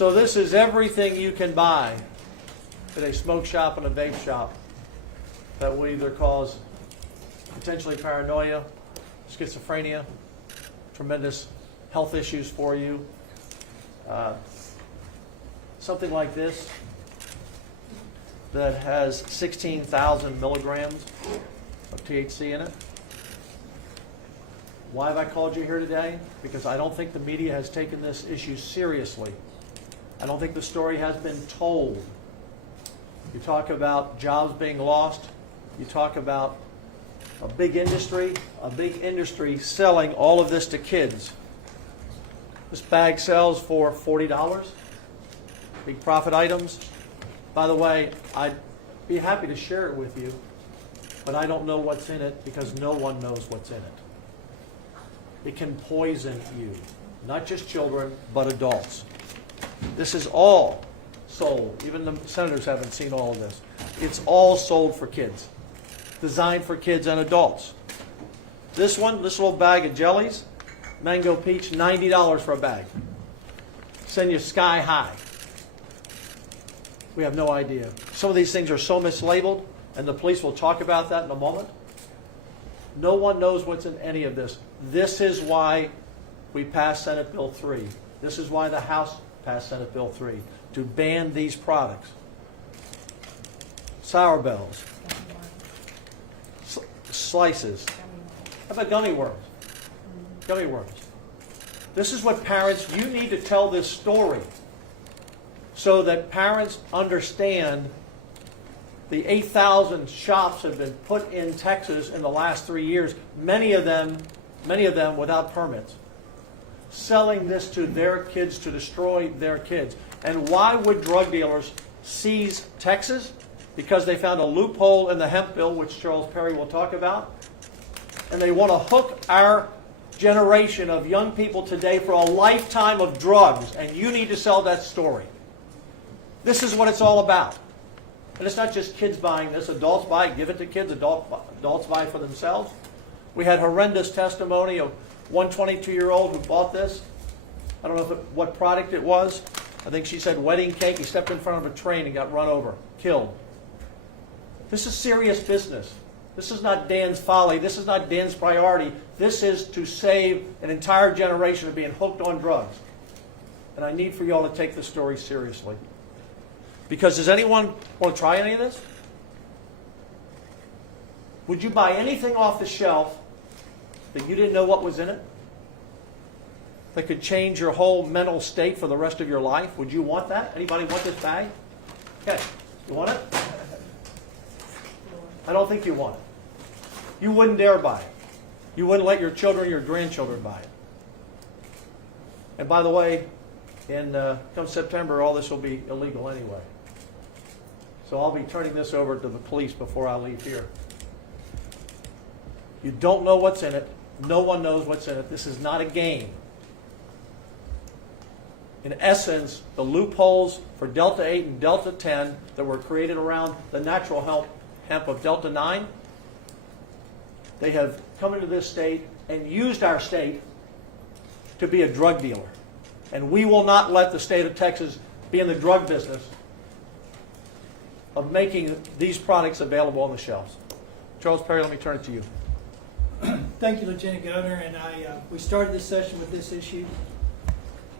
So this is everything you can buy at a smoke shop and a vape shop that will either cause potentially paranoia, schizophrenia, tremendous health issues for you. Something like this that has 16,000 milligrams of THC in it. Why have I called you here today? Because I don't think the media has taken this issue seriously. I don't think the story has been told. You talk about jobs being lost. You talk about a big industry selling all of this to kids. This bag sells for $40. Big profit items. By the way, I'd be happy to share it with you, but I don't know what's in it because no one knows what's in it. It can poison you, not just children, but adults. This is all sold. Even the senators haven't seen all of this. It's all sold for kids, designed for kids and adults. This one, this little bag of jellies, mango peach, $90 for a bag. Send you sky high. We have no idea. Some of these things are so mislabeled, and the police will talk about that in a moment. No one knows what's in any of this. This is why we passed Senate Bill 3. This is why the House passed Senate Bill 3, to ban these products. Sour bells, slices. How about gummy worms? Gummy worms. This is what parents, you need to tell this story so that parents understand the 8,000 shops have been put in Texas in the last 3 years, many of them without permits, selling this to their kids to destroy their kids. And why would drug dealers seize Texas? Because they found a loophole in the hemp bill, which Charles Perry will talk about. And they want to hook our generation of young people today for a lifetime of drugs. And you need to sell that story. This is what it's all about. And it's not just kids buying this. Adults buy it, give it to kids. Adults buy it for themselves. We had horrendous testimony of one 22-year-old who bought this. I don't know what product it was. I think she said wedding cake. He stepped in front of a train and got run over, killed. This is serious business. This is not Dan's folly. This is not Dan's priority. This is to save an entire generation of being hooked on drugs. And I need for you all to take this story seriously. Because does anyone want to try any of this? Would you buy anything off the shelf that you didn't know what was in it? That could change your whole mental state for the rest of your life? Would you want that? Anybody want this bag? Okay. You want it? I don't think you want it. You wouldn't dare buy it. You wouldn't let your children or your grandchildren buy it. And by the way, come September, all this will be illegal anyway. So I'll be turning this over to the police before I leave here. You don't know what's in it. No one knows what's in it. This is not a game. In essence, the loopholes for Delta 8 and Delta 10 that were created around the natural hemp of Delta 9, they have come into this state and used our state to be a drug dealer. And we will not let the state of Texas be in the drug business of making these products available on the shelves. Charles Perry, let me turn it to you. Thank you, Lieutenant Governor. And we started this session with this issue,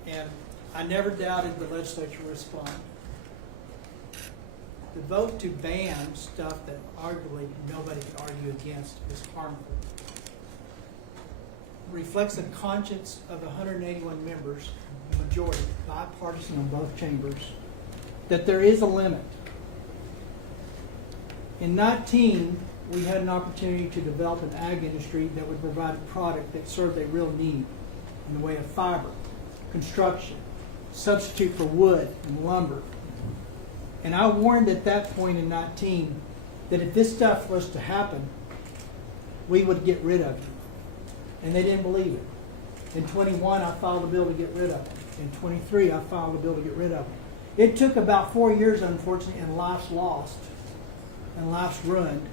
and I never doubted the legislature would respond. The vote to ban stuff that arguably nobody can argue against is harmful. It reflects the conscience of 181 members, majority, bipartisan on both chambers, that there is a limit. In 19, we had an opportunity to develop an ag industry that would provide a product that served a real need in the way of fiber, construction, substitute for wood and lumber. And I warned at that point in 19 that if this stuff was to happen, we would get rid of it. And they didn't believe it. In 21, I filed a bill to get rid of it. In 23, I filed a bill to get rid of it. It took about 4 years, unfortunately, and lives lost and lives ruined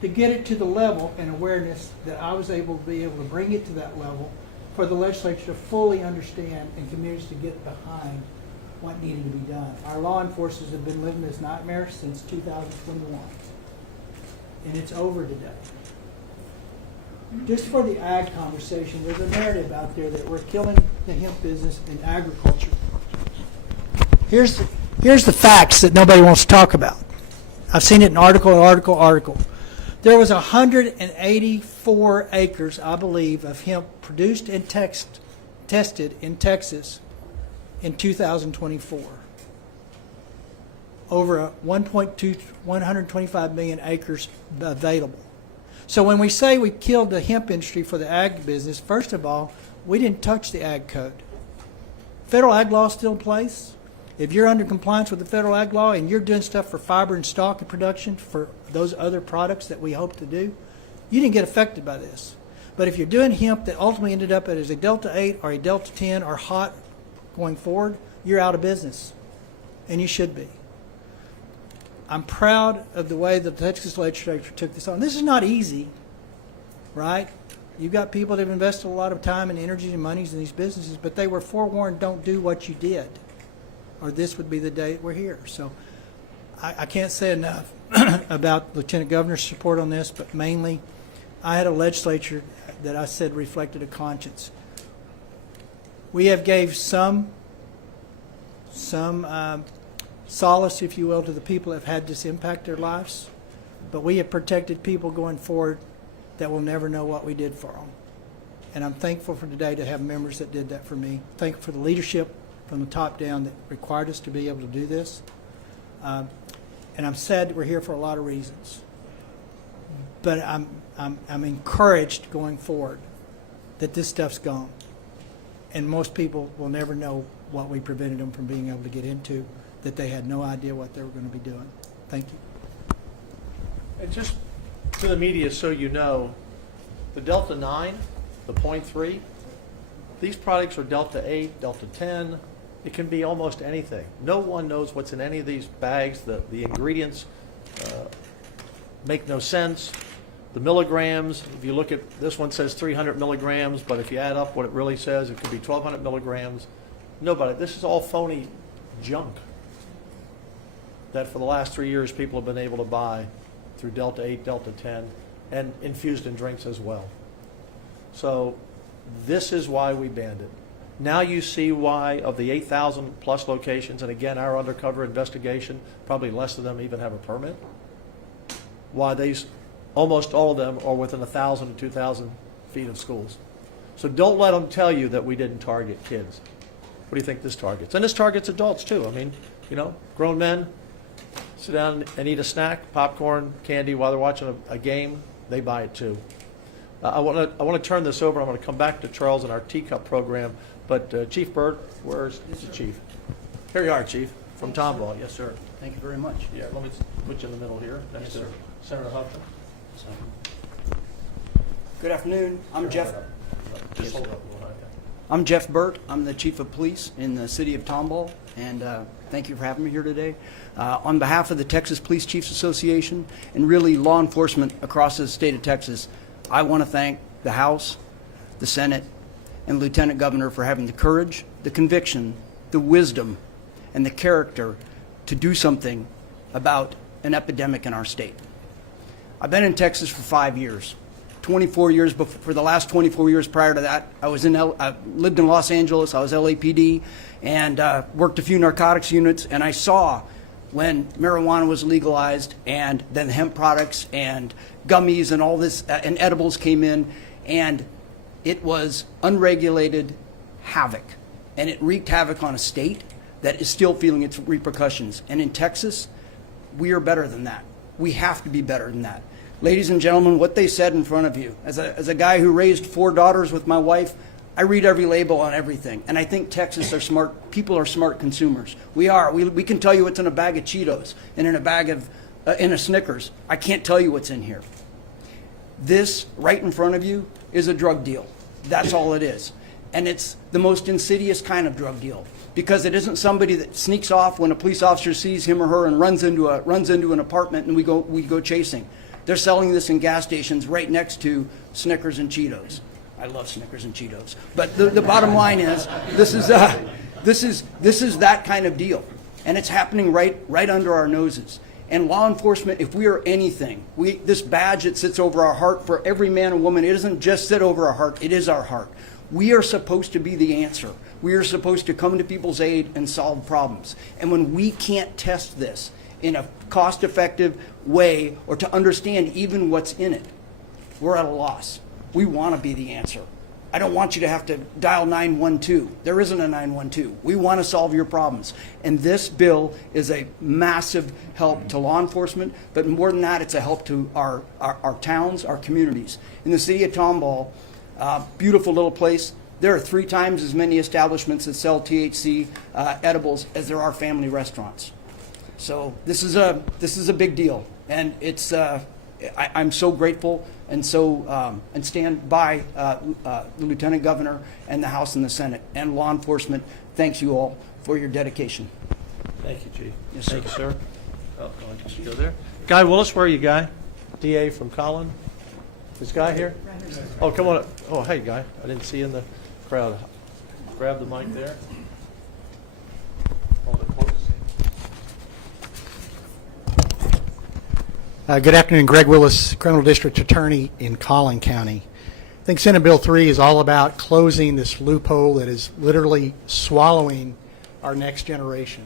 to get it to the level and awareness that I was able to bring it to that level for the legislature to fully understand and communities to get behind what needed to be done. Our law enforcers have been living this nightmare since 2021, and it's over today. Just for the ag conversation, there's a narrative out there that we're killing the hemp business in agriculture. Here's the facts that nobody wants to talk about. I've seen it in article. There was 184 acres, I believe, of hemp produced and tested in Texas in 2024. Over 125 million acres available. So when we say we killed the hemp industry for the ag business, first of all, we didn't touch the ag code. Federal ag law is still in place. If you're under compliance with the federal ag law and you're doing stuff for fiber and stock and production for those other products that we hope to do, you didn't get affected by this. But if you're doing hemp that ultimately ended up as a Delta 8 or a Delta 10 or hot going forward, you're out of business. And you should be. I'm proud of the way that the Texas legislature took this on. This is not easy, right? You've got people that have invested a lot of time and energy and monies in these businesses, but they were forewarned, don't do what you did, or this would be the day we're here. So I can't say enough about Lieutenant Governor's support on this, but mainly I had a legislature that I said reflected a conscience. We have gave some solace, if you will, to the people that have had this impact their lives, but we have protected people going forward that will never know what we did for them. And I'm thankful for today to have members that did that for me. Thankful for the leadership from the top down that required us to be able to do this. And I'm sad that we're here for a lot of reasons. But I'm encouraged going forward that this stuff's gone. And most people will never know what we prevented them from being able to get into, that they had no idea what they were going to be doing. Thank you. And just to the media, so you know, the Delta 9, the 0.3, these products are Delta 8, Delta 10. It can be almost anything. No one knows what's in any of these bags. The ingredients make no sense. The milligrams, if you look at this one says 300 milligrams, but if you add up what it really says, it could be 1,200 milligrams. Nobody. This is all phony junk that for the last 3 years people have been able to buy through Delta 8, Delta 10, and infused in drinks as well. So this is why we banned it. Now you see why of the 8,000 plus locations, and again, our undercover investigation, probably less of them even have a permit, why these, almost all of them are within 1,000 to 2,000 feet of schools. So don't let them tell you that we didn't target kids. What do you think this targets? And this targets adults too. I mean, you know, grown men sit down and eat a snack, popcorn, candy while they're watching a game. They buy it too. I want to turn this over. I'm going to come back to Charles and our teacup program. But Chief Byrd, where's the chief? Here you are, Chief, from Tomball. Yes, sir. Thank you very much. Yeah, let me put you in the middle here, next to Senator Huffman. Good afternoon. I'm Jeff. Just hold up. I'm Jeff Burt. I'm the Chief of Police in the City of Tomball, and thank you for having me here today. On behalf of the Texas Police Chiefs Association and really law enforcement across the state of Texas, I want to thank the House, the Senate, and Lieutenant Governor for having the courage, the conviction, the wisdom, and the character to do something about an epidemic in our state. I've been in Texas for 5 years. 24 years for the last 24 years prior to that, I lived in Los Angeles. I was LAPD and worked a few narcotics units, and I saw when marijuana was legalized and then hemp products and gummies and all this and edibles came in, and it was unregulated havoc, and it wreaked havoc on a state that is still feeling its repercussions. And in Texas, we are better than that. We have to be better than that. Ladies and gentlemen, what they said in front of you, as a guy who raised 4 daughters with my wife, I read every label on everything. And I think Texas are smart, people are smart consumers. We are. We can tell you what's in a bag of Cheetos and in a bag of, in a Snickers. I can't tell you what's in here. This right in front of you is a drug deal. That's all it is. And it's the most insidious kind of drug deal, because it isn't somebody that sneaks off when a police officer sees him or her and runs into an apartment and we go chasing. They're selling this in gas stations right next to Snickers and Cheetos. I love Snickers and Cheetos. But the bottom line is, this is This is that kind of deal, and it's happening right under our noses. And law enforcement, if we are anything, this badge that sits over our heart for every man and woman, it doesn't just sit over our heart, it is our heart. We are supposed to be the answer. We are supposed to come to people's aid and solve problems. And when we can't test this in a cost-effective way or to understand even what's in it, we're at a loss. We want to be the answer. I don't want you to have to dial 912. There isn't a 912. We want to solve your problems. And this bill is a massive help to law enforcement, but more than that, it's a help to our towns, our communities. In the city of Tomball, beautiful little place, there are 3 times as many establishments that sell THC edibles as there are family restaurants. So this is a big deal, and it's I'm so grateful and stand by the Lieutenant Governor and the House and the Senate and law enforcement. Thanks you all for your dedication. Thank you, Chief. Yes, Thank you, sir. Oh, I'll just go there. Guy Willis, where are you, Guy? DA from Collin. Is Guy here? Oh, come on up. Oh, hey, Guy. I didn't see you in the crowd. Grab the mic there. Hold it close. Good afternoon, Greg Willis, Criminal District Attorney in Collin County. I think Senate Bill 3 is all about closing this loophole that is literally swallowing our next generation.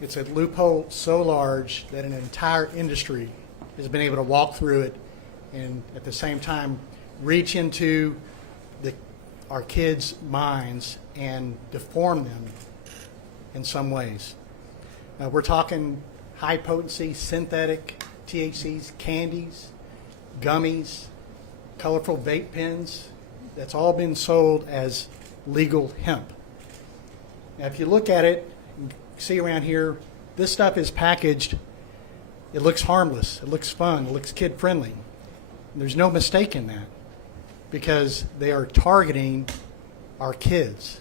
It's a loophole so large that an entire industry has been able to walk through it and at the same time reach into our kids' minds and deform them in some ways. We're talking high potency, synthetic THCs, candies, gummies, colorful vape pens. That's all been sold as legal hemp. Now, if you look at it, you see around here, this stuff is packaged. It looks harmless. It looks fun. It looks kid-friendly. There's no mistake in that because they are targeting our kids.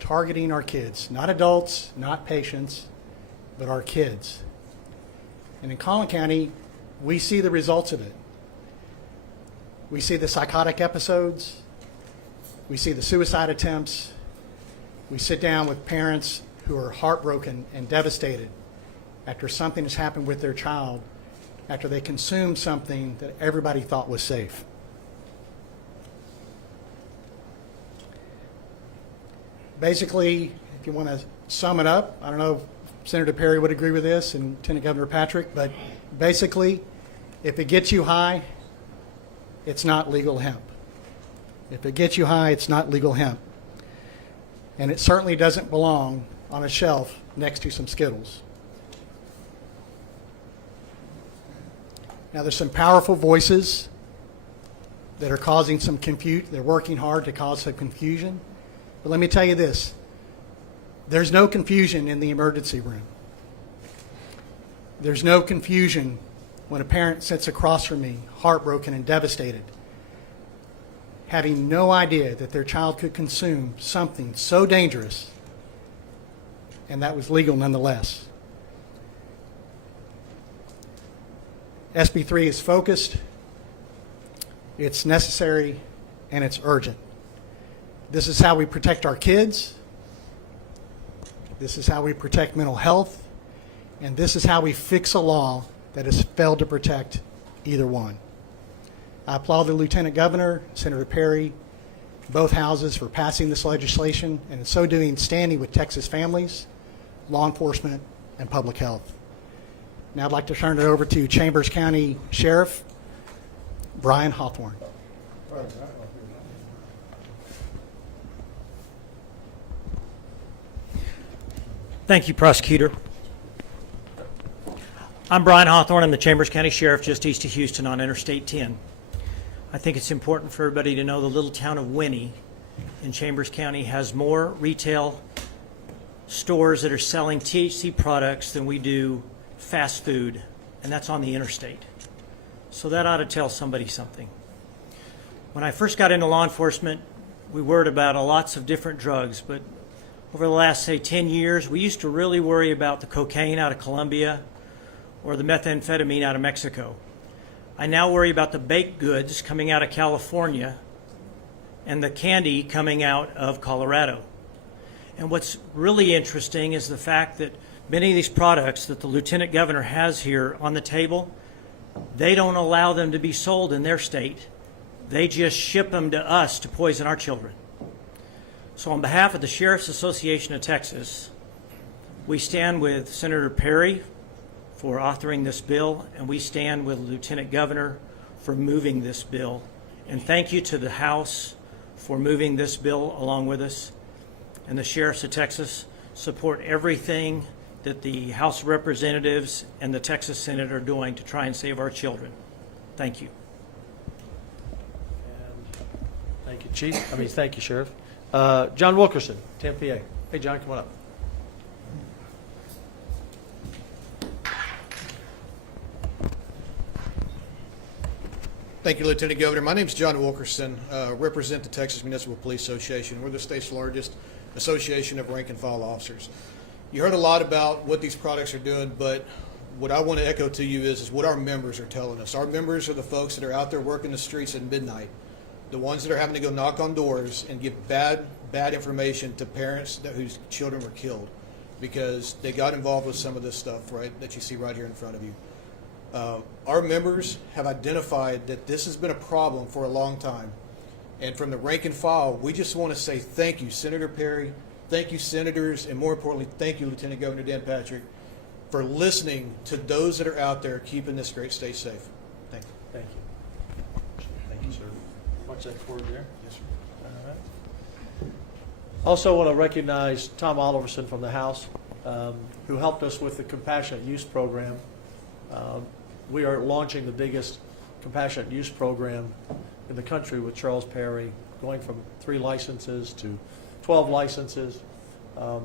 Targeting our kids. Not adults, not patients, but our kids. And in Collin County, we see the results of it. We see the psychotic episodes. We see the suicide attempts. We sit down with parents who are heartbroken and devastated after something has happened with their child, after they consumed something that everybody thought was safe. Basically, if you want to sum it up, I don't know if Senator Perry would agree with this and Lieutenant Governor Patrick, but basically, if it gets you high, it's not legal hemp. If it gets you high, it's not legal hemp. And it certainly doesn't belong on a shelf next to some Skittles. Now, there's some powerful voices that are causing some confusion. They're working hard to cause some confusion. But let me tell you this. There's no confusion in the emergency room. There's no confusion when a parent sits across from me, heartbroken and devastated, having no idea that their child could consume something so dangerous, and that was legal nonetheless. SB 3 is focused, it's necessary, and it's urgent. This is how we protect our kids. This is how we protect mental health. And this is how we fix a law that has failed to protect either one. I applaud the Lieutenant Governor, Senator Perry, both houses for passing this legislation, and in so doing, standing with Texas families, law enforcement, and public health. Now I'd like to turn it over to Chambers County Sheriff Brian Hawthorne. Thank you, Prosecutor. I'm Brian Hawthorne. I'm the Chambers County Sheriff just east of Houston on Interstate 10. I think it's important for everybody to know the little town of Winnie in Chambers County has more retail stores that are selling THC products than we do fast food, and that's on the interstate. So that ought to tell somebody something. When I first got into law enforcement, we worried about lots of different drugs, but over the last, say, 10 years, we used to really worry about the cocaine out of Colombia or the methamphetamine out of Mexico. I now worry about the baked goods coming out of California and the candy coming out of Colorado. And what's really interesting is the fact that many of these products that the Lieutenant Governor has here on the table, they don't allow them to be sold in their state. They just ship them to us to poison our children. So on behalf of the Sheriff's Association of Texas, we stand with Senator Perry for authoring this bill, and we stand with Lieutenant Governor for moving this bill. And thank you to the House for moving this bill along with us. And the Sheriffs of Texas support everything that the House of Representatives and the Texas Senate are doing to try and save our children. Thank you. And thank you, Chief. Thank you, Sheriff. John Wilkerson, 10 PA. Hey, John, come on up. Thank you, Lieutenant Governor. My name is John Wilkerson, represent the Texas Municipal Police Association. We're the state's largest association of rank and file officers. You heard a lot about what these products are doing, but what I want to echo to you is what our members are telling us. Our members are the folks that are out there working the streets at midnight, the ones that are having to go knock on doors and give bad information to parents whose children were killed because they got involved with some of this stuff, right, that you see right here in front of you. Our members have identified that this has been a problem for a long time. And from the rank and file, we just want to say thank you, Senator Perry, thank you, senators, and more importantly, thank you, Lieutenant Governor Dan Patrick, for listening to those that are out there keeping this great state safe. Thank you. Thank you. Thank you, sir. Watch that forward there. Yes, sir. All right. Also want to recognize Tom Oliverson from the House, who helped us with the Compassionate Use Program. We are launching the biggest compassionate use program in the country with Charles Perry, going from 3 licenses to 12 licenses,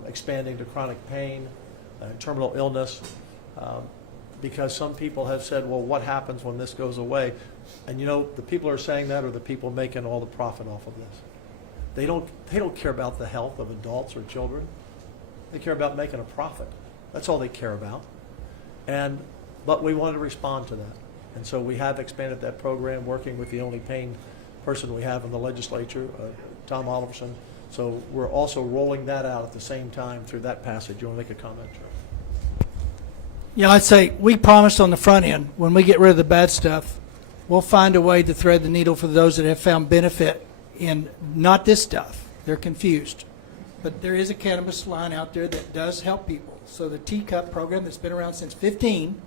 expanding to chronic pain, terminal illness, because some people have said, well, what happens when this goes away? And you know, the people who are saying that are the people making all the profit off of this. They don't care about the health of adults or children. They care about making a profit. That's all they care about. But we wanted to respond to that. And so we have expanded that program, working with the only pain person we have in the legislature, Tom Oliverson. So we're also rolling that out at the same time through that passage. You want to make a comment, Charles? Yeah, I'd say we promised on the front end, when we get rid of the bad stuff, we'll find a way to thread the needle for those that have found benefit in not this stuff. They're confused. But there is a cannabis line out there that does help people. So the Teacup program that's been around since 15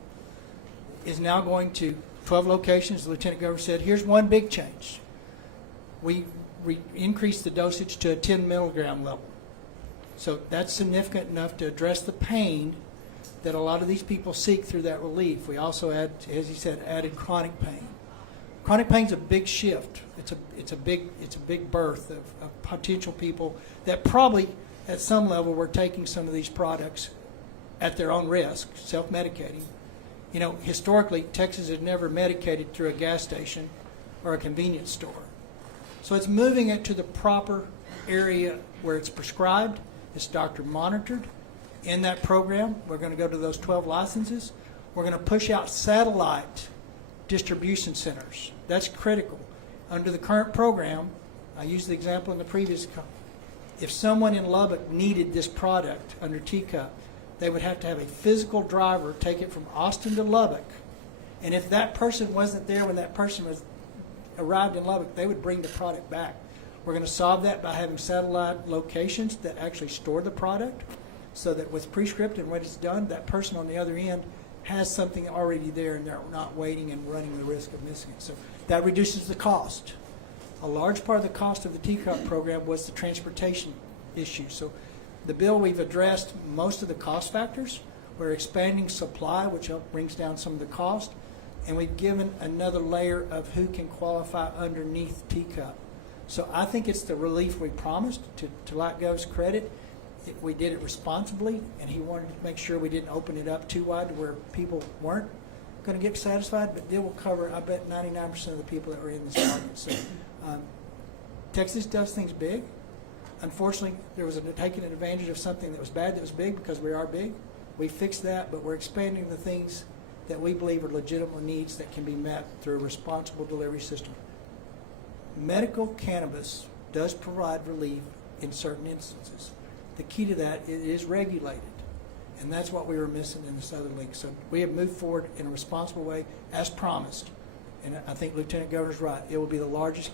is now going to 12 locations. The Lieutenant Governor said, here's one big change. We increased the dosage to a 10 milligram level. So that's significant enough to address the pain that a lot of these people seek through that relief. We also add, as he said, added chronic pain. Chronic pain is a big shift. It's a big birth of potential people that probably at some level were taking some of these products at their own risk, self-medicating. You know, historically, Texas had never medicated through a gas station or a convenience store. So it's moving it to the proper area where it's prescribed, it's doctor monitored. In that program, we're going to go to those 12 licenses. We're going to push out satellite distribution centers. That's critical. Under the current program, I used the example in the previous, if someone in Lubbock needed this product under Teacup, they would have to have a physical driver take it from Austin to Lubbock. And if that person wasn't there when that person arrived in Lubbock, they would bring the product back. We're going to solve that by having satellite locations that actually store the product so that with prescript and when it's done, that person on the other end has something already there and they're not waiting and running the risk of missing it. So that reduces the cost. A large part of the cost of the Teacup program was the transportation issue. So the bill, we've addressed most of the cost factors. We're expanding supply, which brings down some of the cost. And we've given another layer of who can qualify underneath Teacup. So I think it's the relief we promised. To Lightgov's credit, we did it responsibly, and he wanted to make sure we didn't open it up too wide to where people weren't going to get satisfied, but it will cover, I bet, 99% of the people that were in this market. So Texas does things big. Unfortunately, there was taking advantage of something that was bad that was big because we are big. We fixed that, but we're expanding the things that we believe are legitimate needs that can be met through a responsible delivery system. Medical cannabis does provide relief in certain instances. the key to that, it is regulated. And that's what we were missing in this other league. So we have moved forward in a responsible way, as promised. And I think Lieutenant Governor's right. It will be the largest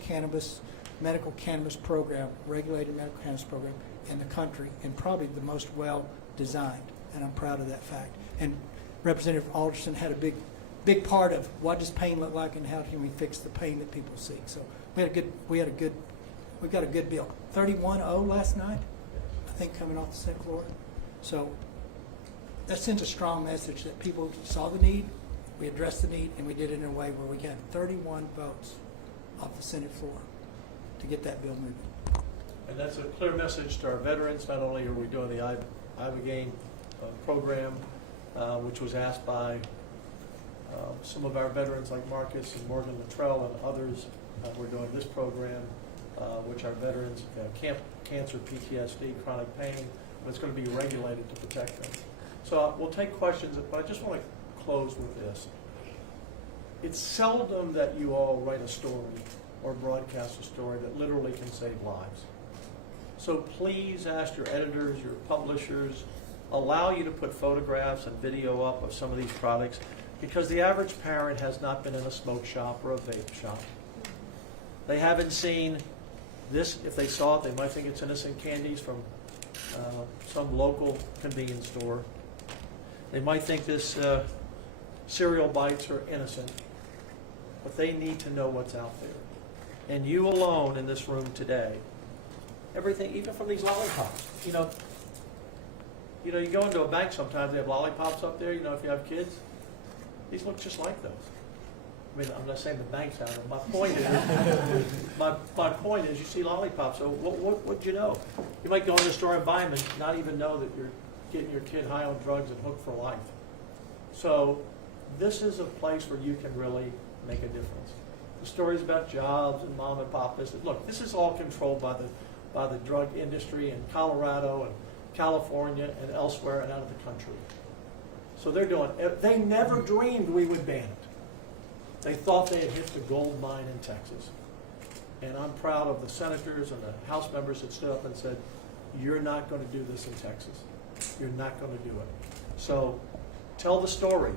medical cannabis program, regulated medical cannabis program in the country, and probably the most well-designed. And I'm proud of that fact. And Representative Alderson had a big part of what does pain look like and how can we fix the pain that people see. So we got a good bill. 31-0 last night, I think, coming off the Senate floor. So that sends a strong message that people saw the need, we addressed the need, and we did it in a way where we got 31 votes off the Senate floor to get that bill moving. And that's a clear message to our veterans. Not only are we doing the Ibogaine program, which was asked by some of our veterans like Marcus and Morgan Luttrell and others. We're doing this program, which our veterans, cancer, PTSD, chronic pain, but it's going to be regulated to protect them. So we'll take questions, but I just want to close with this. It's seldom that you all write a story or broadcast a story that literally can save lives. So please ask your editors, your publishers, allow you to put photographs and video up of some of these products, because the average parent has not been in a smoke shop or a vape shop. They haven't seen this. If they saw it, they might think it's innocent candies from some local convenience store. They might think this cereal bites are innocent, but they need to know what's out there. And you alone in this room today, everything, even from these lollipops, you go into a bank sometimes, they have lollipops up there, if you have kids. These look just like those. I mean, I'm not saying the banks have them. My point is, you see lollipops, so what do you know? You might go in the store and buy them and not even know that you're getting your kid high on drugs and hooked for life. So this is a place where you can really make a difference. The stories about jobs and mom and pop business. Look, this is all controlled by the drug industry in Colorado and California and elsewhere and out of the country. So they never dreamed we would ban it. They thought they had hit the gold mine in Texas. And I'm proud of the senators and the House members that stood up and said, you're not going to do this in Texas. You're not going to do it. So tell the story.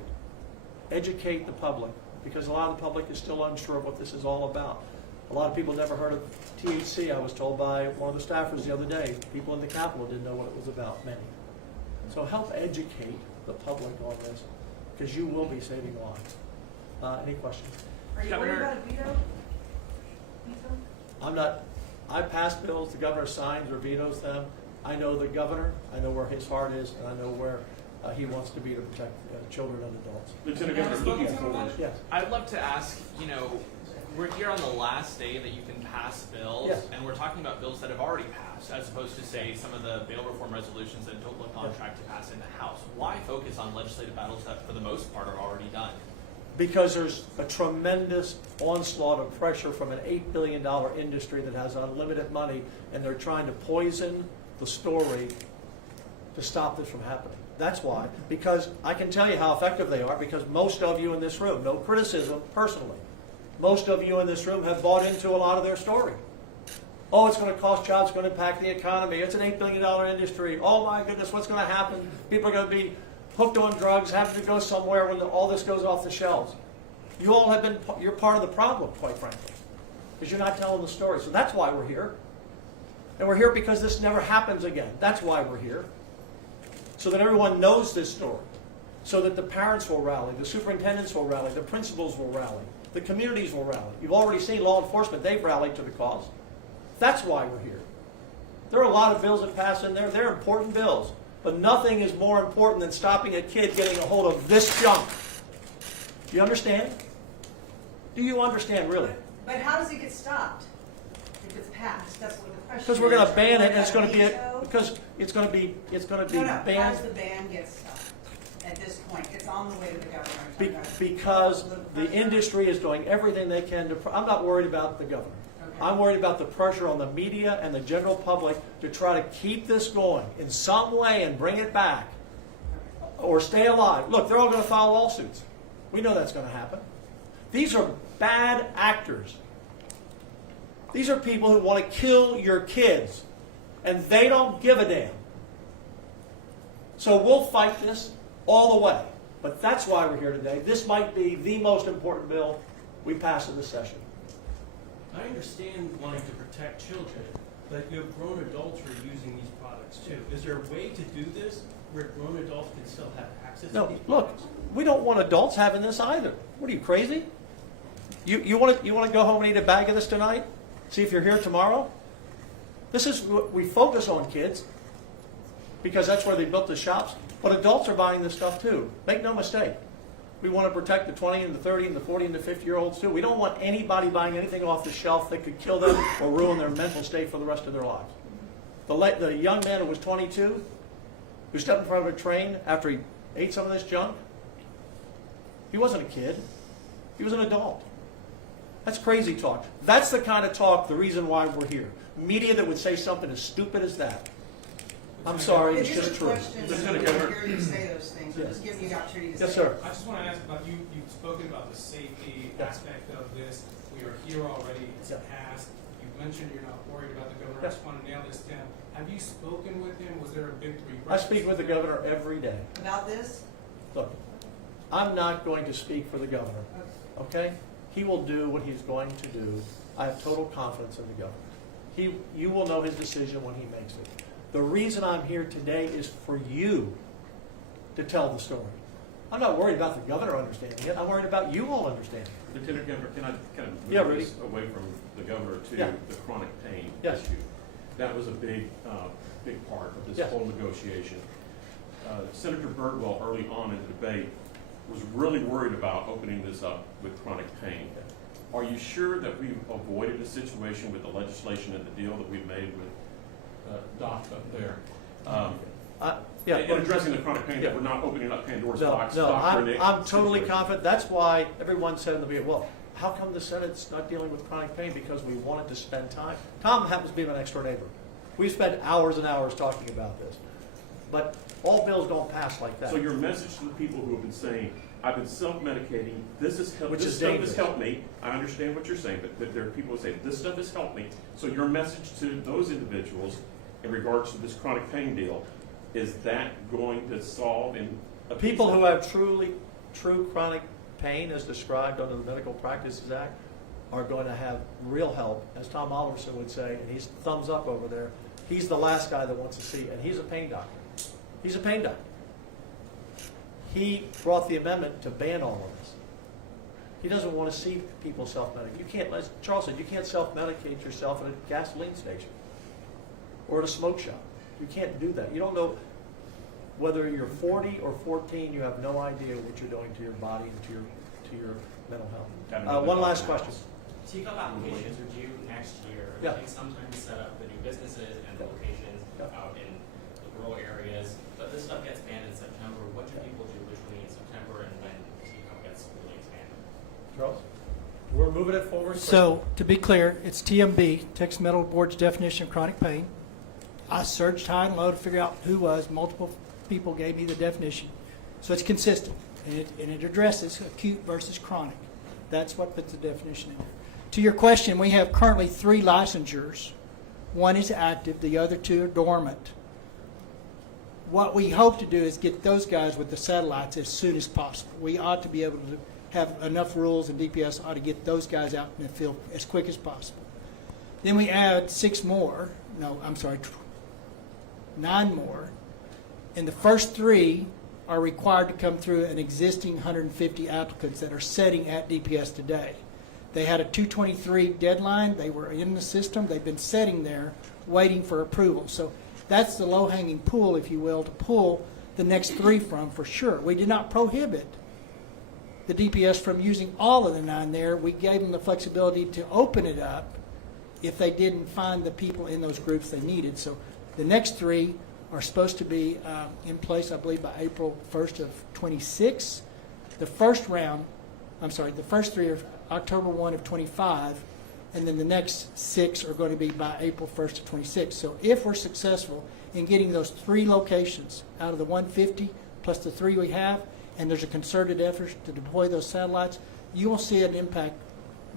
Educate the public, because a lot of the public is still unsure of what this is all about. A lot of people never heard of THC. I was told by one of the staffers the other day, people in the Capitol didn't know what it was about, many. So help educate the public on this, because you will be saving lives. Any questions? Are you worried about a veto? I'm not. I pass bills, the governor signs or vetoes them. I know the governor, I know where his heart is, and I know where he wants to be to protect children and adults. Lieutenant Governor, looking forward, Yes. I'd love to ask, we're here on the last day that you can pass bills, Yes. and we're talking about bills that have already passed, as opposed to, say, some of the bail reform resolutions that don't look on track to pass in the House. Why focus on legislative battles that, for the most part, are already done? Because there's a tremendous onslaught of pressure from an $8 billion industry that has unlimited money, and they're trying to poison the story to stop this from happening. That's why. Because I can tell you how effective they are, because most of you in this room, no criticism personally, most of you in this room have bought into a lot of their story. Oh, it's going to cost jobs, it's going to impact the economy, it's an $8 billion industry, oh my goodness, what's going to happen? People are going to be hooked on drugs, having to go somewhere when all this goes off the shelves. You all have been, you're part of the problem, quite frankly, because you're not telling the story. So that's why we're here. And we're here because this never happens again. That's why we're here. So that everyone knows this story. So that the parents will rally, the superintendents will rally, the principals will rally, the communities will rally. You've already seen law enforcement, they've rallied to the cause. That's why we're here. There are a lot of bills that pass in there. They're important bills. But nothing is more important than stopping a kid getting a hold of this junk. Do you understand? Do you understand, really? But how does it get stopped if it's passed? That's what the question is. Because we're going to ban it, and it's going to be Veto? because it's going to be No, how banned does the ban get stopped at this point? It's on the way to the governor. because the industry is doing everything they can to. I'm not worried about the governor. Okay. I'm worried about the pressure on the media and the general public to try to keep this going in some way and bring it back or stay alive. Look, they're all going to file lawsuits. We know that's going to happen. These are bad actors. These are people who want to kill your kids, and they don't give a damn. So we'll fight this all the way. But that's why we're here today. This might be the most important bill we pass in this session. I understand wanting to protect children, but you have grown adults who are using these products too. Is there a way to do this where grown adults can still have access to No, these look, products? we don't want adults having this either. What are you, crazy? You want to go home and eat a bag of this tonight? See if you're here tomorrow? This is what we focus on kids because that's where they built the shops. But adults are buying this stuff too. Make no mistake. We want to protect the 20 and the 30 and the 40 and the 50-year-olds too. We don't want anybody buying anything off the shelf that could kill them or ruin their mental state for the rest of their lives. The young man who was 22, who stepped in front of a train after he ate some of this junk, he wasn't a kid. He was an adult. That's crazy talk. That's the kind of talk, the reason why we're here. Media that would say something as stupid as that. I'm sorry, it's It is just a true. question, Just and gonna we go- hear you say those things, so Yes. just give me the opportunity to say. Yes, sir. I just want to ask about you've spoken about the safety Yes. aspect of this. We are here already, it's Yeah. passed. You've mentioned you're not worried about the governor. I Yes. just want to nail this down. Have you spoken with him? Was there a victory? I speak with the governor every day. About this? Look, I'm not going to speak for the governor, okay? He will do what he's going to do. I have total confidence in the governor. You will know his decision when he makes it. The reason I'm here today is for you to tell the story. I'm not worried about the governor understanding it. I'm worried about you all understanding it. Lieutenant Governor, can I kind of Yeah, move Rudy. this away from the governor to Yeah. the chronic pain Yes. issue? That was a big part of this Yes. whole negotiation. Senator Birdwell, early on in the debate, was really worried about opening this up with chronic pain. Are you sure that we've avoided a situation with the legislation and the deal that we've made with Doc up there? Yeah, In addressing the chronic pain, Yeah. that we're not opening up Pandora's No, box. no, doctrine I'm totally situation. confident. That's why everyone said in the beginning, well, how come the Senate's not dealing with chronic pain? Because we wanted to spend time. Tom happens to be my next door neighbor. We spent hours and hours talking about this. But all bills don't pass like that. So your message to the people who have been saying, I've been self-medicating, this has helped, Which this is stuff dangerous. has helped me. I understand what you're saying, but there are people who say, this stuff has helped me. So your message to those individuals in regards to this chronic pain deal, is that going to solve in a People who have true chronic pain as described under the Medical Practices Act are going to have real help, as Tom Oliverson would say, and he's thumbs up over there. He's the last guy that wants to see, and he's a pain doctor. He's a pain doctor. He brought the amendment to ban all of this. He doesn't want to see people self-medicate. You can't, as Charles said, you can't self-medicate yourself at a gasoline station or at a smoke shop. You can't do that. You don't know whether you're 40 or 14. You have no idea what you're doing to your body and to your mental health. One last question. TCOP applications are due next year. Yeah. It takes some time to set up the new businesses and the locations Yeah. out in the rural areas. But this stuff gets banned in September. What do people do between September and when TCOP gets really expanded? Charles? We're moving it forward. So, to be clear, it's TMB, Texas Medical Board's definition of chronic pain. I searched high and low to figure out who was. Multiple people gave me the definition. So it's consistent, and it addresses acute versus chronic. That's what puts the definition in there. To your question, we have currently 3 licensures. One is active, the other 2 are dormant. What we hope to do is get those guys with the satellites as soon as possible. We ought to be able to have enough rules, and DPS ought to get those guys out in the field as quick as possible. Then we add 9 more. And the first 3 are required to come through an existing 150 applicants that are sitting at DPS today. They had a 2/23 deadline. They were in the system. They've been sitting there waiting for approval. So that's the low-hanging pool, if you will, to pull the next 3 from for sure. We did not prohibit the DPS from using all of the 9 there. We gave them the flexibility to open it up if they didn't find the people in those groups they needed. So the next 3 are supposed to be in place, I believe, by April 1st of 26. The first 3 are October 1 of 25, and then the next 6 are going to be by April 1st of 26. So if we're successful in getting those 3 locations out of the 150 plus the 3 we have, and there's a concerted effort to deploy those satellites, you will see an impact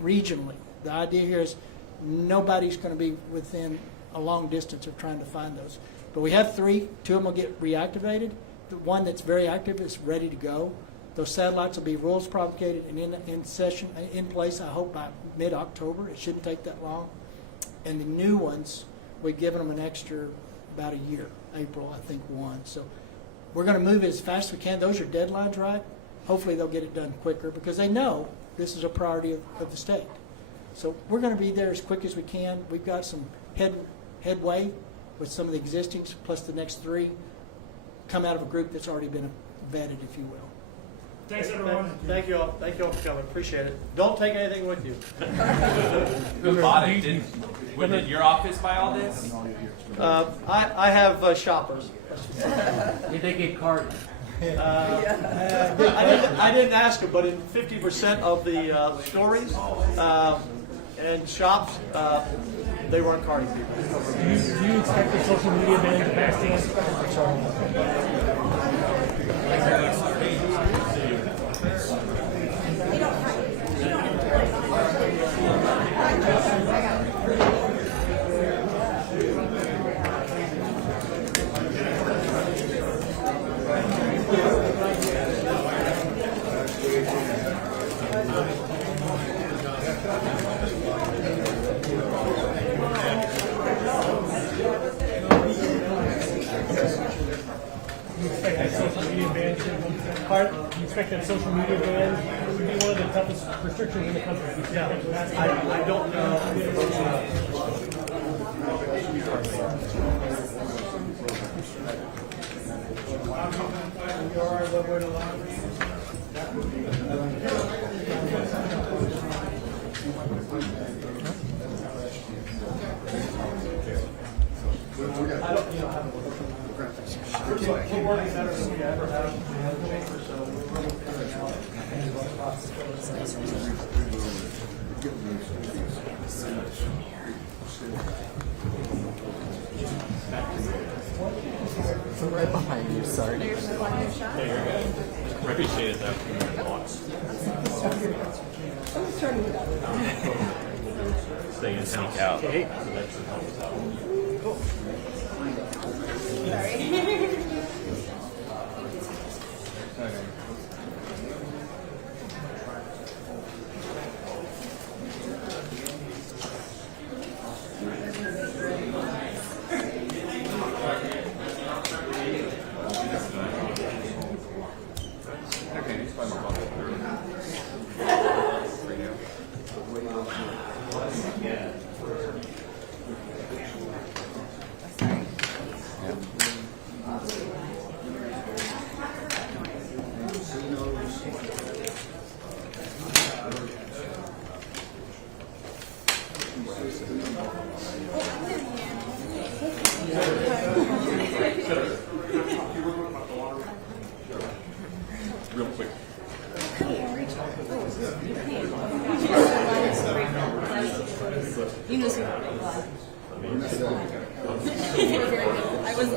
regionally. The idea here is nobody's going to be within a long distance of trying to find those. But we have 3, 2 of them will get reactivated, the one that's very active is ready to go. Those satellites will be rules propagated and in session, in place, I hope by mid-October. It shouldn't take that long. And the new ones, we've given them an extra about a year, April, I think, 1. So we're going to move as fast as we can. Those are deadlines, right? Hopefully they'll get it done quicker because they know this is a priority of the state. So we're going to be there as quick as we can. We've got some headway with some of the existings, plus the next 3 come out of a group that's already been vetted, if you will. Thanks, everyone. Thank you all for coming. Appreciate it. Don't take anything with you. Who bought it? Did your office buy all this? I have shoppers. Did they get carded? I didn't ask them, but in 50% of the stories and shops, they weren't carding people. Do you expect the social media ban to pass, You expect that social media ban would be one of the toughest restrictions in the country? I don't know. Right behind you, sorry. Appreciate it though. Stay in house. Out. So that's real quick. You know, I was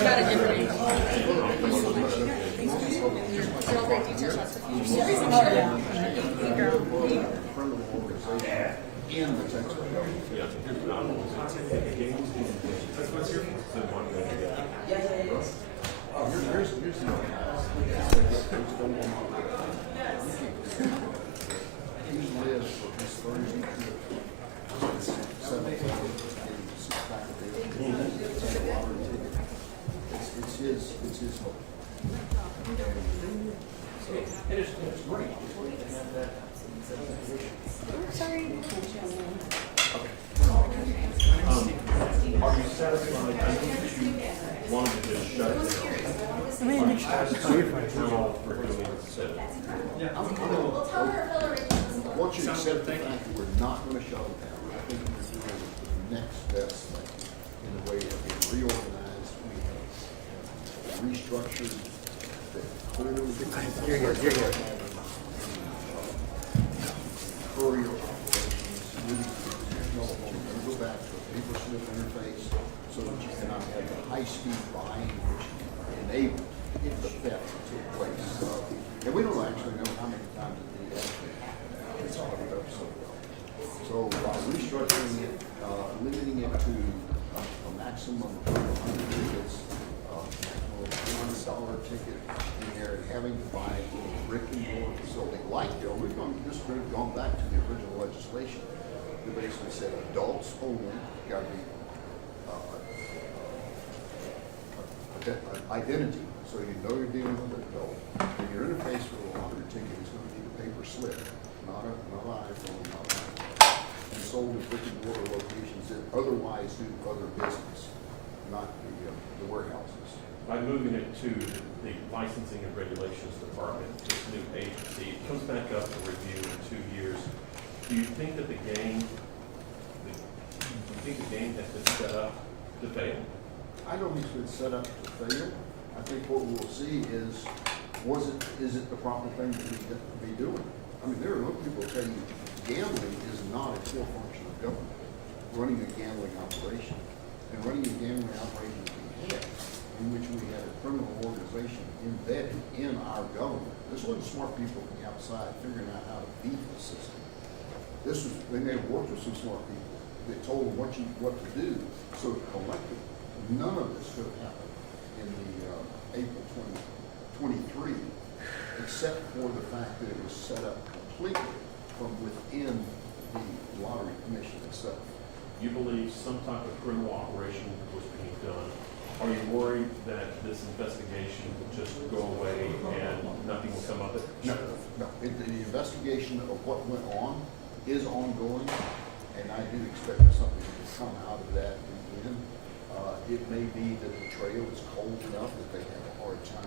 got a different. Girl, great detail shots with you. Oh yeah. Hey girl. It's his hope. Sorry. Are you satisfied? I think that you wanted to shut it down. Are you satisfied for doing it instead? Once you accept the fact that we're not going to shut it down, I think we're doing the next best thing in the way of being reorganized. We have restructured that clearly. You're here. Courier operations, moving to telephone, and go back to a paper-slip interface so that you cannot have the high-speed buying which enabled if the theft took place. And we don't actually know how many times it did actually happen. It's already up so well. So by restructuring it, limiting it to a maximum of 100 units, maximum of 200 ticket in there and having to buy it in a brick and mortar facility like the original, this would have gone back to the original legislation. They basically said adults only, gotta be, identity, so you know you're dealing with an adult. And your interface with a lottery ticket is gonna be the paper slip, not an iPhone, not and sold at brick and mortar locations that otherwise do other business, not the warehouses. By moving it to the licensing and regulations department, this new agency, it comes back up for review in 2 years. Do you think that the game has been set up to fail? I don't think it's been set up to fail. I think what we'll see is it the proper thing to be doing? I mean, there are people who tell you gambling is not a core function of government. Running a gambling operation. And running a gambling operation we had, in which we had a criminal organization embedded in our government. This wasn't smart people from the outside figuring out how to beat the system. They may have worked with some smart people. They told them what to do. So collectively, none of this could have happened in the April 2023, except for the fact that it was set up completely from within the lottery commission itself. You believe some type of criminal operation was being done. Are you worried that this investigation will just go away and nothing will come of it? No. The investigation of what went on is ongoing, and I do expect something to come out of that in the end. It may be that the trail is cold enough that they have a hard time